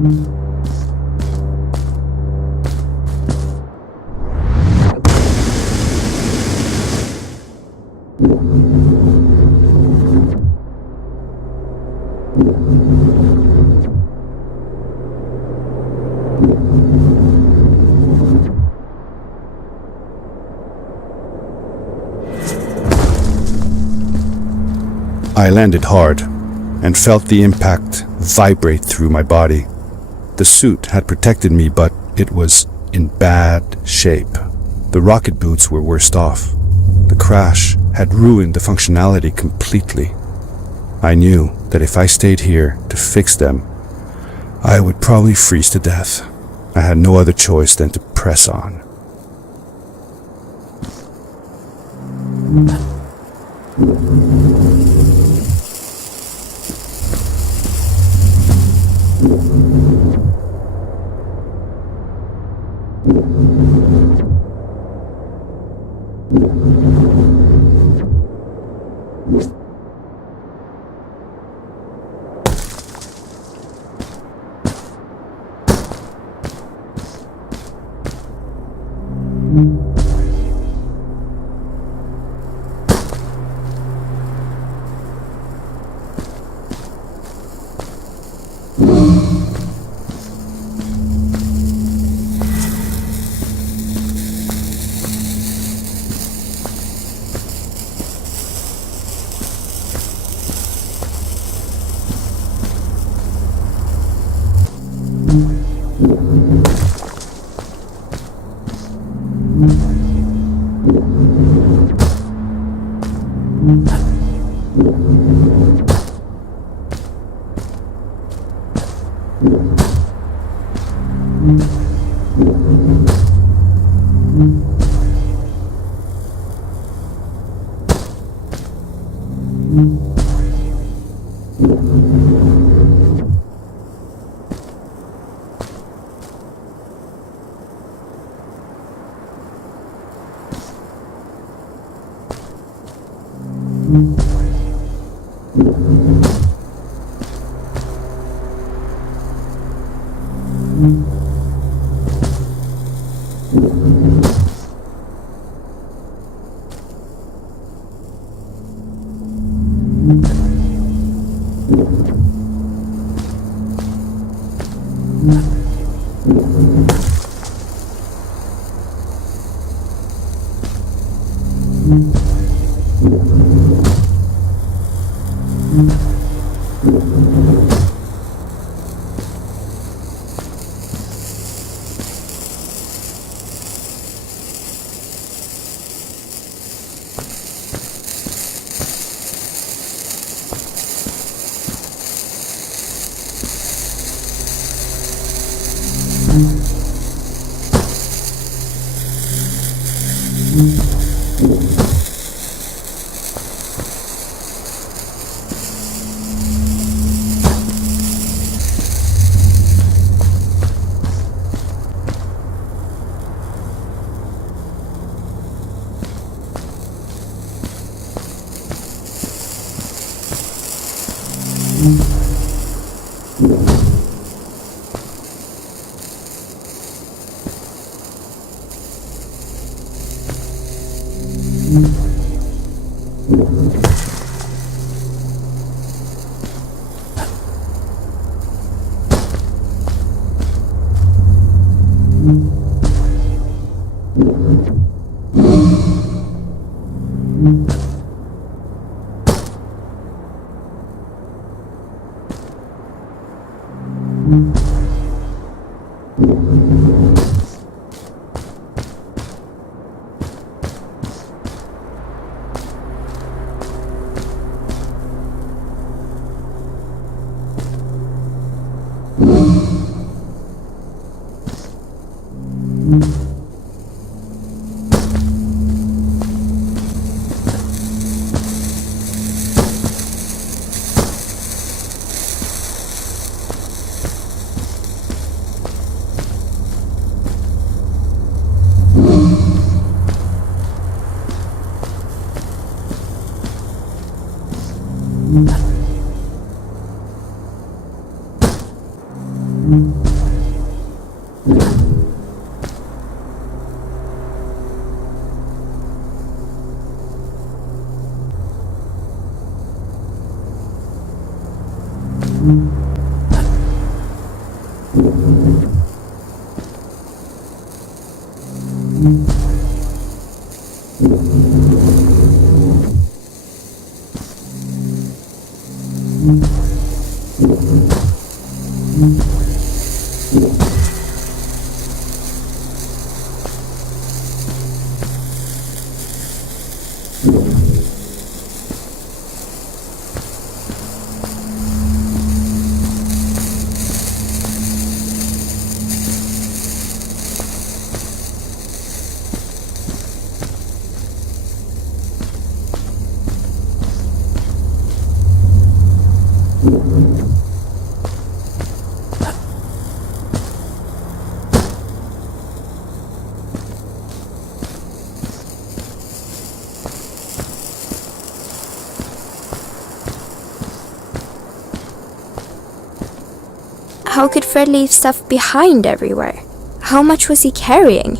I landed hard and felt the impact vibrate through my body. The suit had protected me, but it was in bad shape. The rocket boots were worst off. The crash had ruined the functionality completely. I knew that if I stayed here to fix them, I would probably freeze to death. I had no other choice than to press on. How could Fred leave stuff behind everywhere? How much was he carrying?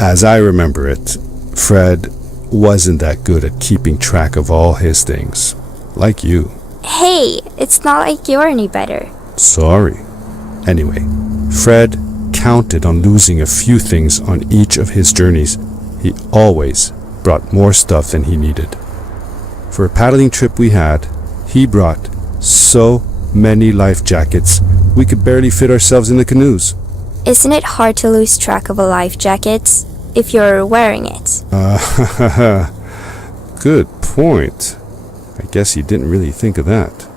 As I remember it, Fred wasn't that good at keeping track of all his things. Like you. Hey, it's not like you're any better. Sorry. Anyway, Fred counted on losing a few things on each of his journeys. He always brought more stuff than he needed. For a paddling trip we had, he brought so many life jackets, we could barely fit ourselves in the canoes. Isn't it hard to lose track of a life jacket if you're wearing it? Good point. I guess he didn't really think of that.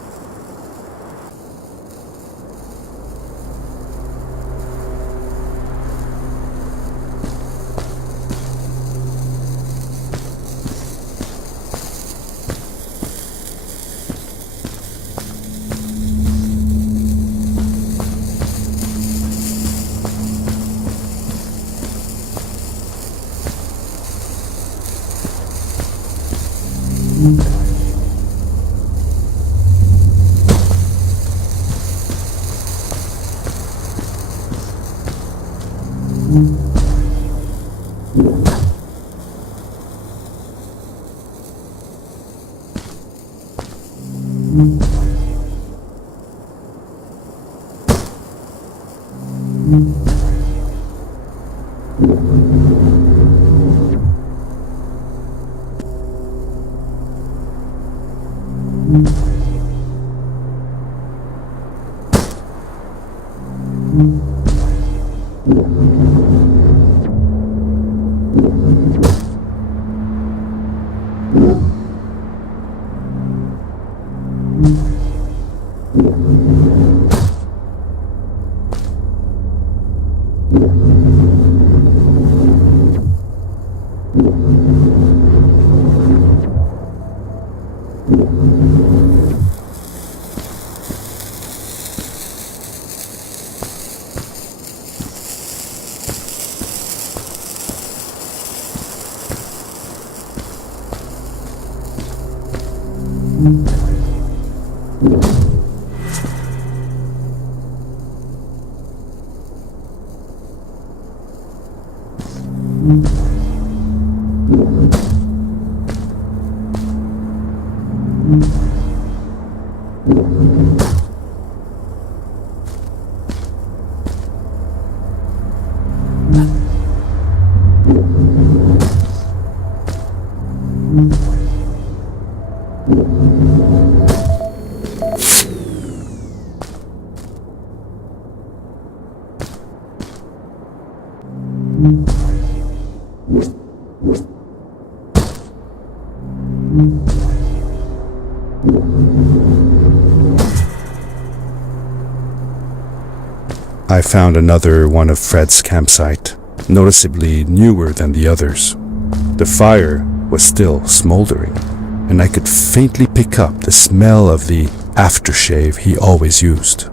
I found another one of Fred's campsite, noticeably newer than the others. The fire was still smoldering, and I could faintly pick up the smell of the aftershave he always used.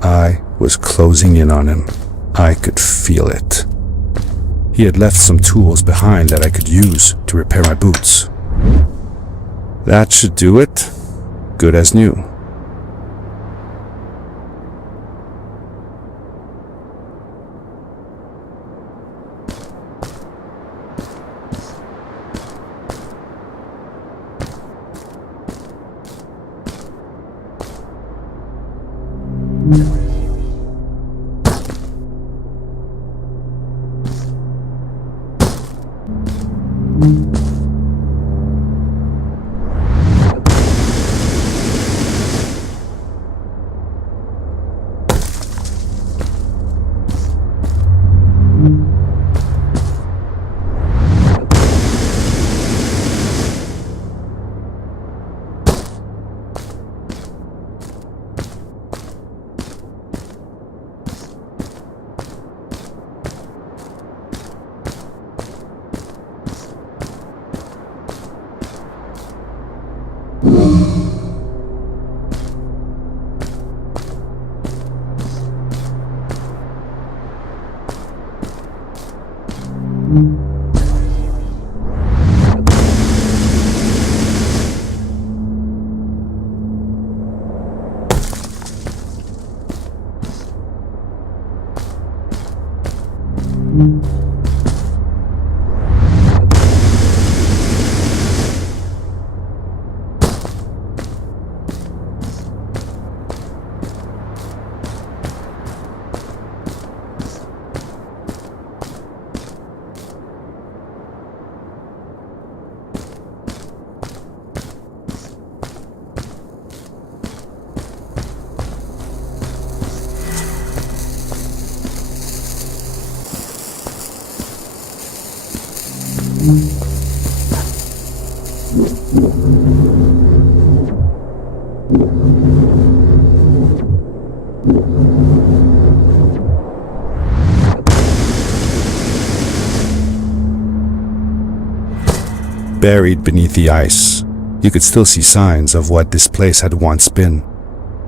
I was closing in on him. I could feel it. He had left some tools behind that I could use to repair my boots. That should do it. Good as new. Buried beneath the ice, you could still see signs of what this place had once been.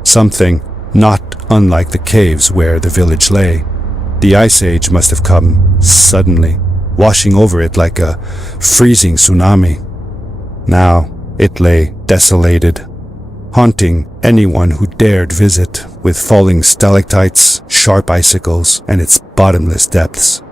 Something not unlike the caves where the village lay. The ice age must have come suddenly, washing over it like a freezing tsunami. Now it lay desolated, haunting anyone who dared visit, with falling stalactites, sharp icicles, and its bottomless depths.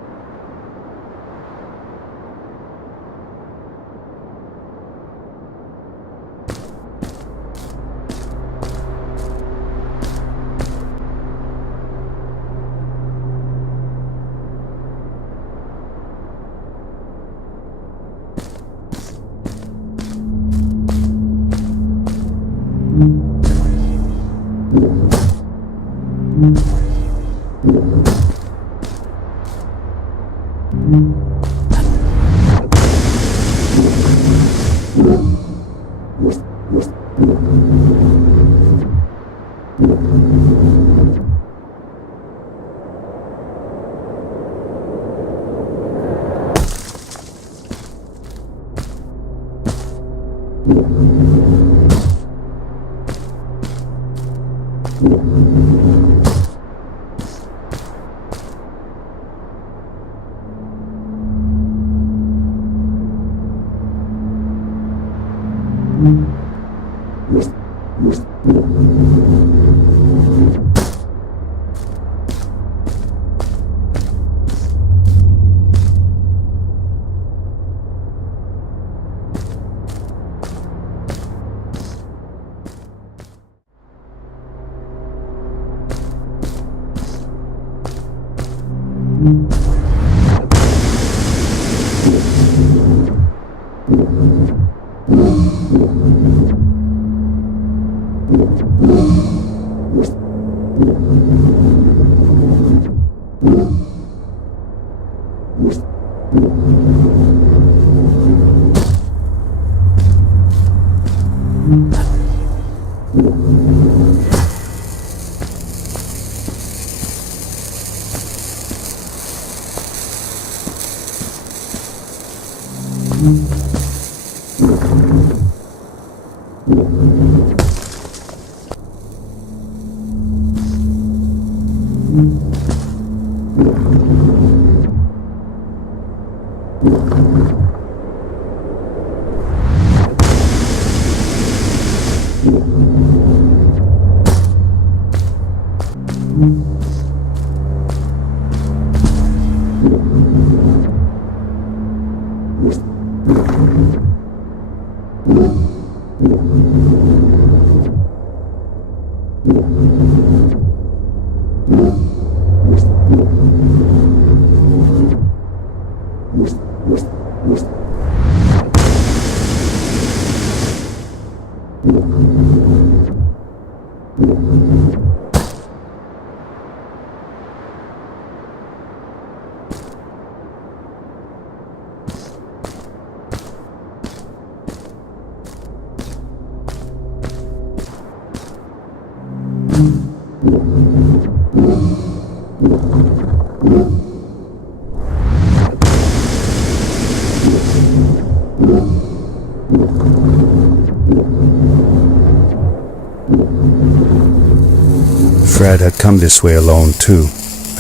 Fred had come this way alone too.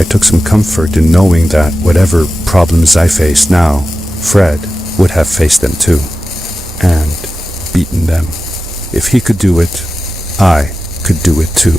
I took some comfort in knowing that whatever problems I faced now, Fred would have faced them too, and beaten them. If he could do it, I could do it too.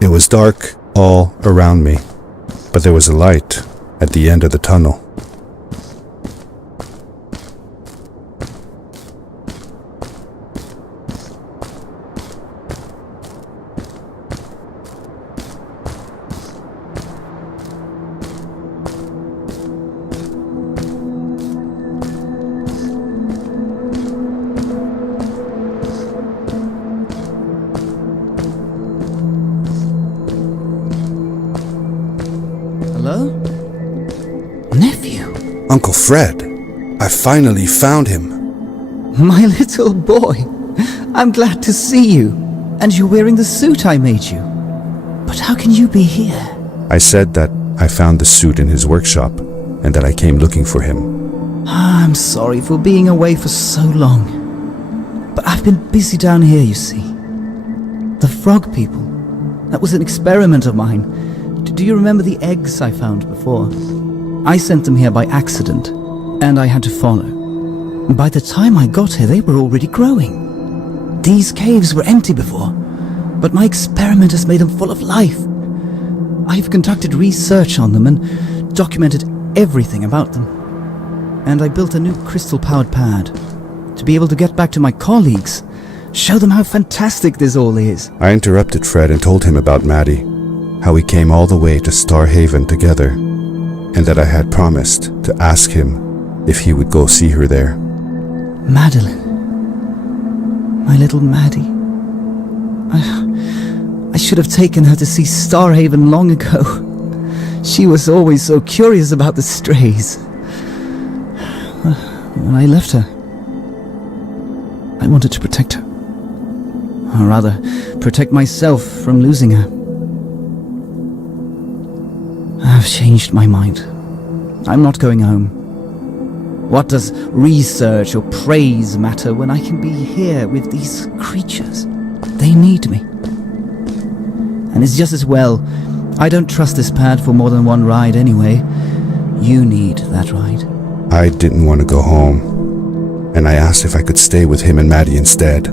It was dark all around me, but there was a light at the end of the tunnel. Hello? Nephew? Uncle Fred, I finally found him. My little boy. I'm glad to see you. And you're wearing the suit I made you. But how can you be here? I said that I found the suit in his workshop and that I came looking for him. I'm sorry for being away for so long. But I've been busy down here, you see. The frog people. That was an experiment of mine. Do you remember the eggs I found before? I sent them here by accident, and I had to follow. By the time I got here, they were already growing. These caves were empty before, but my experiment has made them full of life. I've conducted research on them and documented everything about them. And I built a new crystal-powered pad to be able to get back to my colleagues, show them how fantastic this all is. I interrupted Fred and told him about Maddie, how we came all the way to Starhaven together, and that I had promised to ask him if he would go see her there. Madeline. My little Maddie. I should have taken her to see Starhaven long ago. She was always so curious about the strays. When I left her, I wanted to protect her. Or rather, protect myself from losing her. I've changed my mind. I'm not going home. What does research or praise matter when I can be here with these creatures? They need me. And it's just as well. I don't trust this pad for more than one ride anyway. You need that ride. I didn't want to go home, and I asked if I could stay with him and Maddie instead.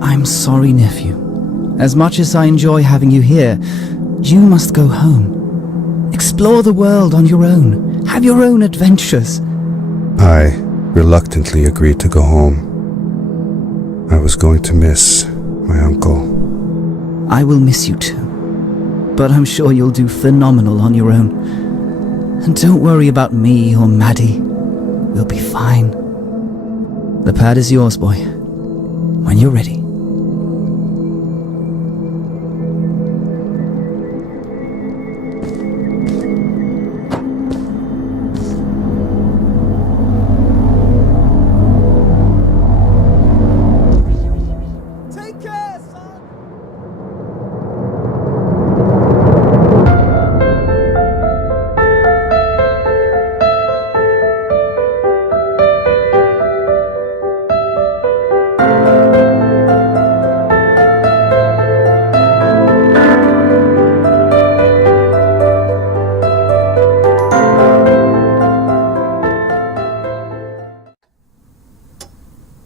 I'm sorry, nephew. As much as I enjoy having you here, you must go home. Explore the world on your own. Have your own adventures. I reluctantly agreed to go home. I was going to miss my uncle. I will miss you too. But I'm sure you'll do phenomenal on your own. And don't worry about me or Maddie. We'll be fine. The pad is yours, boy. When you're ready.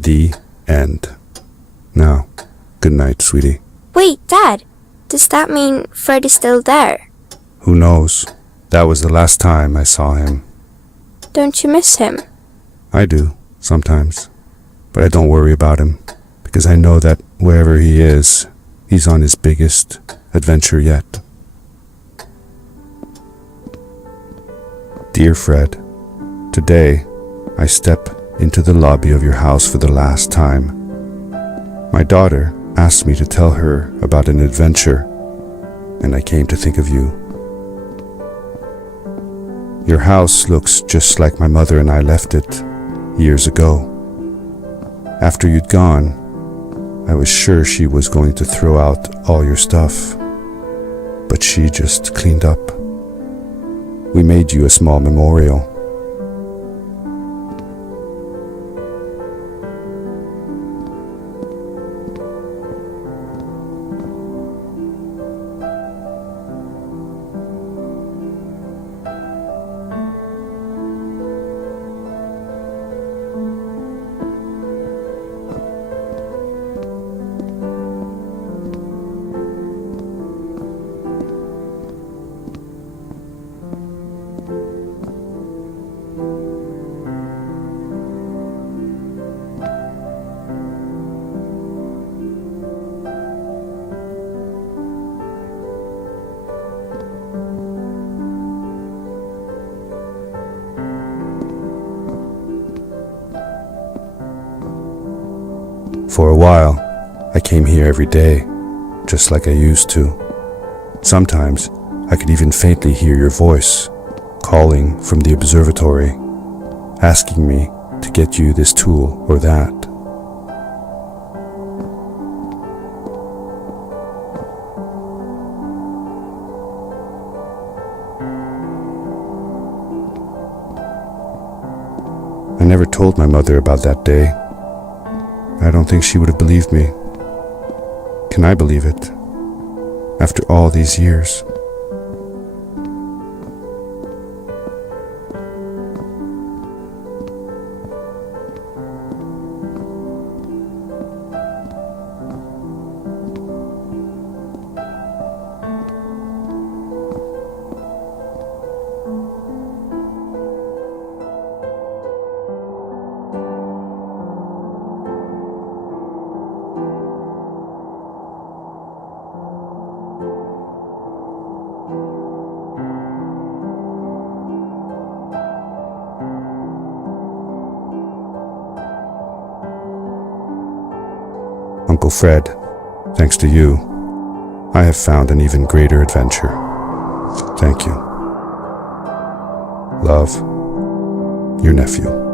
The end. Now, good night, sweetie. Wait, Dad! Does that mean Fred is still there? Who knows? That was the last time I saw him. Don't you miss him? I do, sometimes. But I don't worry about him, because I know that wherever he is, he's on his biggest adventure yet. Dear Fred, today I step into the lobby of your house for the last time. My daughter asked me to tell her about an adventure, and I came to think of you. Your house looks just like my mother and I left it years ago. After you'd gone, I was sure she was going to throw out all your stuff, but she just cleaned up. We made you a small memorial. For a while, I came here every day, just like I used to. Sometimes, I could even faintly hear your voice, calling from the observatory, asking me to get you this tool or that. I never told my mother about that day. I don't think she would have believed me. Can I believe it? After all these years. Uncle Fred, thanks to you, I have found an even greater adventure. Thank you. Love, your nephew.